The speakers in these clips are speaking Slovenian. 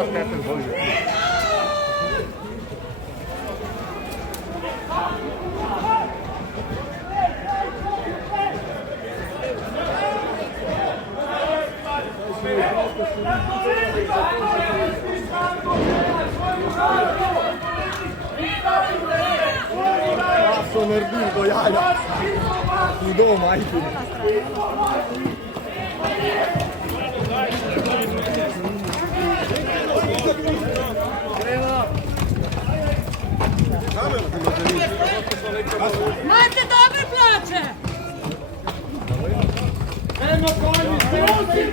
Sono nervoso, jaja. I doma, ajde. Mate dobre plače! Eno konji, uči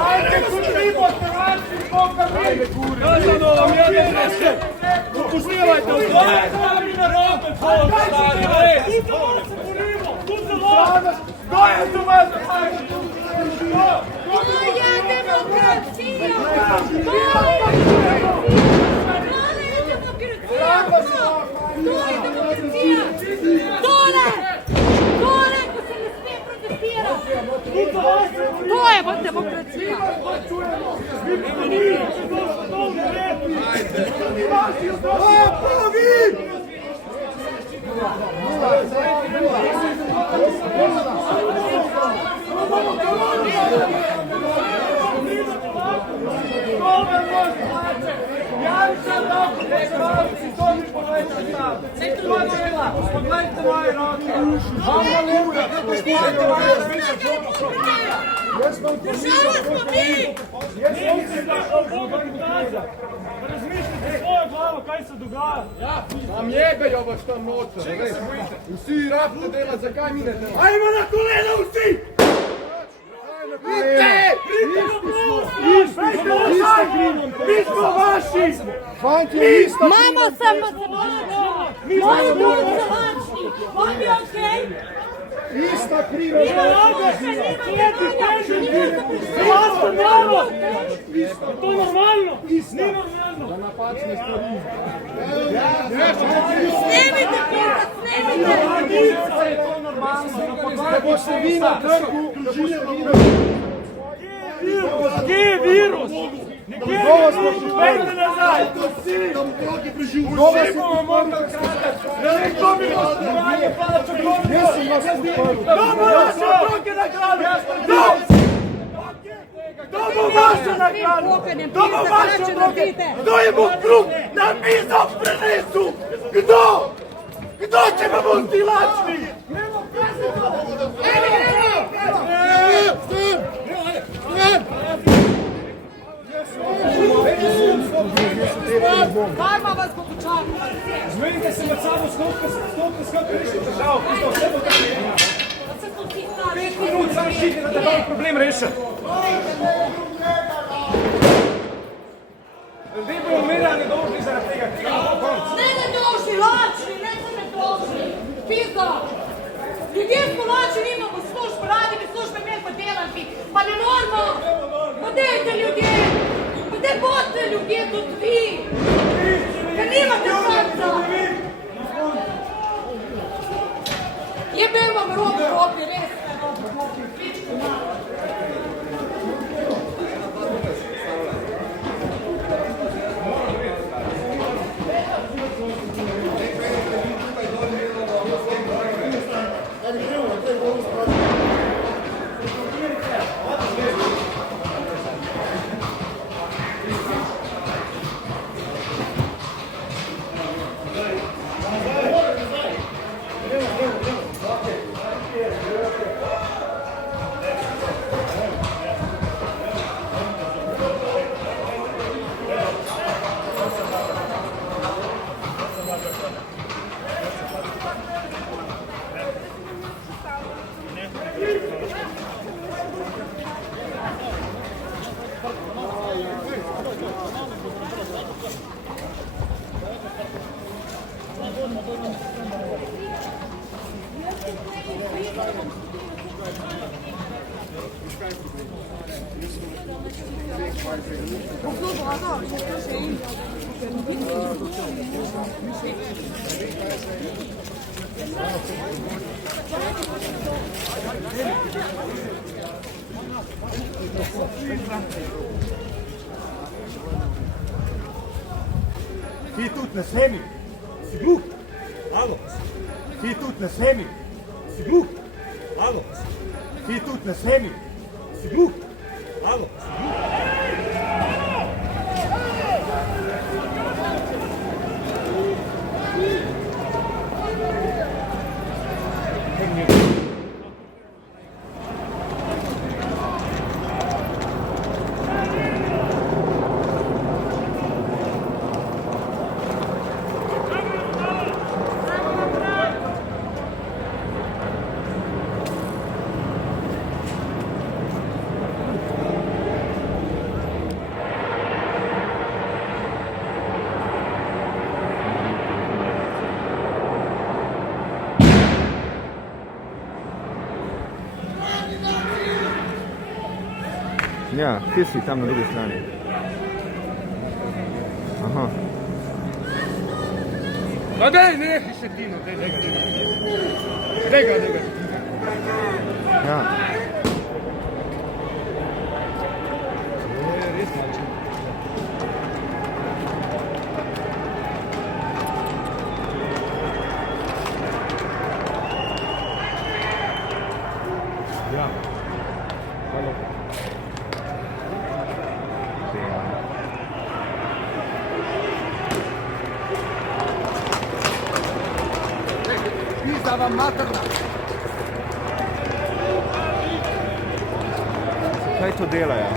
Ajde, kurvi, postovači, pokavi! Nazvano vam jedne greške! Upuštivajte u svoje! Stavi na robe, polo, stari, red! Upravo se borimo! Tu se loža! To je tu vas zapaši! To je demokracija! To je demokracija! Dole! Dole, ko se ne smije protestirati! To je demokracija! Pogledajte moje roke! Halleluja! Država smo mi! Razmišljajte svojo glavo, kaj se dogaja! Tam jebejo vas tam noter. Vsi rabite dela, zakaj mi ne delamo? Ajmo na kolena vsi! Mi smo vaši! Mamo, samo se vlačni! Moji ljudi su vlačni! Vam je okej? Ista kriva. Nima duša, nima To je normalno! Nije normalno! Da napačne stvari. Snimite, pita, snimite! Da boste vi na trgu Gdje je virus? Gdje je virus? Vejte nazaj! Vsi bomo mogli kratati! Veliko mi gostovanje plaća Dobo naše otroke na gradu! Dobo vaše na gradu! Dobo vaše otroke! Kdo je mu kruh na mizom prinesu? Kdo? Kdo će me busti lačni? Karma vas pokučava! Zmenite se med sabo, stopite skupaj, rešite državo, pusto vse bo tako. 5 minut, samo šiti, da te bo problem rešen. Ljudje bojo umirali nedolžni zaradi tega, tega ne bo konc. Ne nedolžni, lačni, ne so nedolžni! Pizda! Ljudje smo lačni, nimamo služb, radi bi službe imeli pa delati, pa ne moramo! Pa dejte ljudje! Pa dej boste ljudje, tudi vi! Ker nimate srca! Jebem vam roko v roki, res! Thank you. Ti tudi ne smemi, si gluh? Alo, ti tudi ne smemi, si gluh? Alo, ti tudi ne smemi, si gluh? Alo, si gluh? Ja, kje si tam na drugi strani? Aha. Ma daj, nehi se Tino, daj ga. Ja. Res način. Ja. Halo. Pisa vam materna. Kaj to delajo?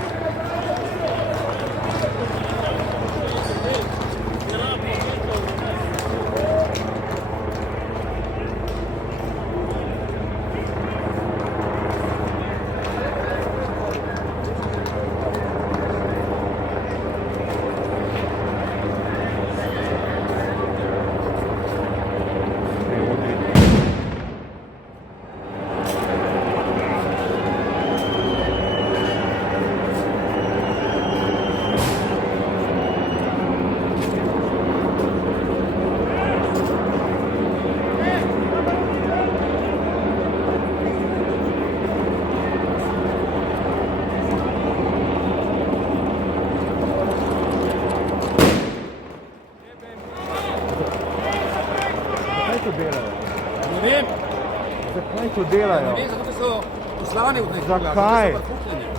Zakaj to delajo? Ne vem, zato so poslani od nekaj. Zakaj?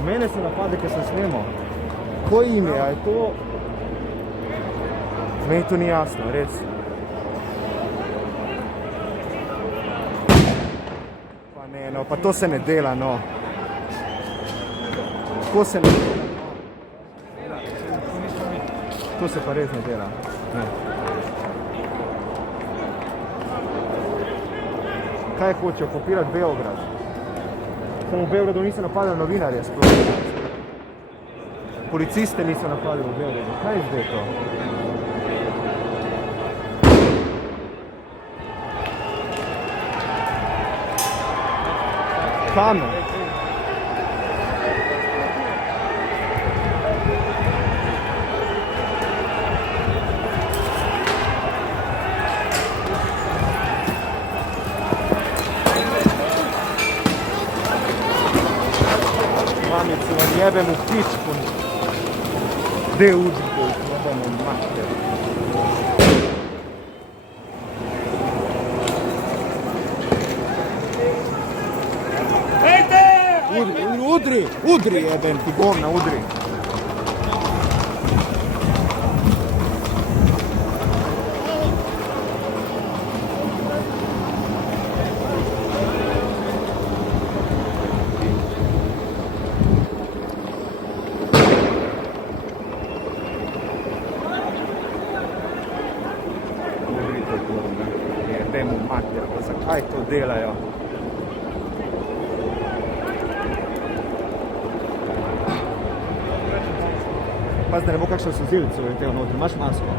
Mene se napade, ker sem snemal. Ko jim je, a je to... Meni to ni jasno, res. Pa ne, no, pa to se ne dela, no. To se ne dela, no. To se pa res ne dela. Ne. Kaj hočejo? Okupirati Beograd. Samo v Beogradu niso napadali novinarje sploh. Policiste niso napadali v Beogradu. Kaj je zdaj to? Kam? Mamicu, vam jebem v pičku. Gdje udite, jebemo mater. Udri jebem ti govna, udri. Jebemo mater, zakaj to delajo? Pazi, da ne bo kakšen suzilec v tem notri, imaš masko?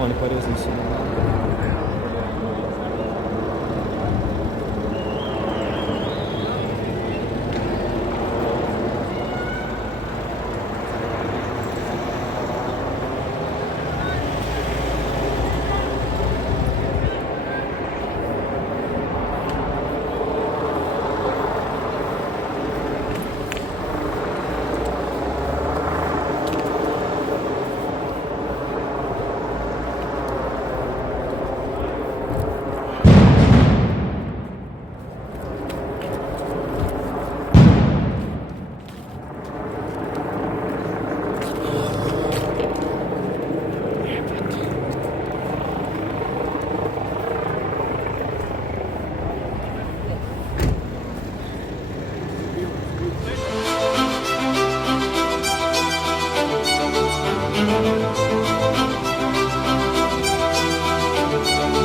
Oni pa res niso.